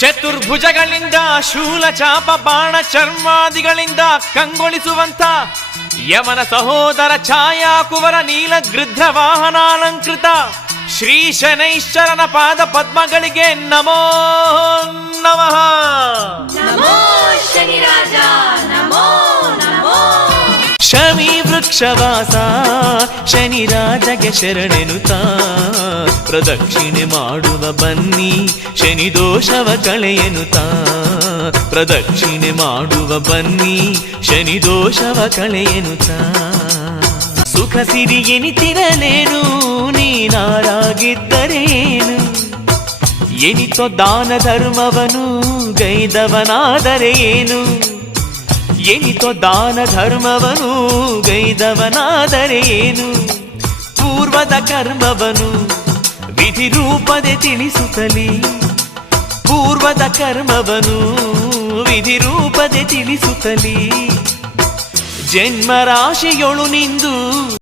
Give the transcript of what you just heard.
ಚತುರ್ಭುಜಗಳಿಂದ ಶೂಲ ಚಾಪ ಬಾಣ ಚರ್ಮಾದಿಗಳಿಂದ ಕಂಗೊಳಿಸುವಂತ ಯಮನ ಸಹೋದರ ಛಾಯಾ ಕುವರ ನೀಲ ಗೃಧ್ರ ವಾಹನಾಲಂಕೃತ ಶ್ರೀ ಶನೈಶ್ಚರನ ಪಾದ ಪದ್ಮಗಳಿಗೆ ನಮೋ ನಮಃ. ನಮೋ ಶನಿರಾಜ ನಮೋ ನಮೋ. ಶಮಿ ವೃಕ್ಷವಾಸ ಶನಿರಾಜಗೆ ಶರಣೆನುತ ಪ್ರದಕ್ಷಿಣೆ ಮಾಡುವ ಬನ್ನಿ ಶನಿ ದೋಷವ ಕಳೆಯನುತ. ಪ್ರದಕ್ಷಿಣೆ ಮಾಡುವ ಬನ್ನಿ ಶನಿ ದೋಷವ ಕಳೆಯನುತ. ಸುಖ ಸಿರಿ ಎನಿತಿರಲೇನು ನೀನಾರಾಗಿದ್ದರೇನು. ಎನಿತೋ ದಾನ ಧರ್ಮವನು ಗೈದವನಾದರೆ ಏನು. ಎನಿತೋ ದಾನ ಧರ್ಮವನು ಗೈದವನಾದರೆ ಏನು. ಪೂರ್ವದ ಕರ್ಮವನು ವಿಧಿ ರೂಪದೆ ತಿಳಿಸುತ್ತಲಿ. ಪೂರ್ವದ ಕರ್ಮವನು ವಿಧಿ ರೂಪದೆ ತಿಳಿಸುತ್ತಲಿ. ಜನ್ಮ ರಾಶಿಯೊಳು ನಿಂದು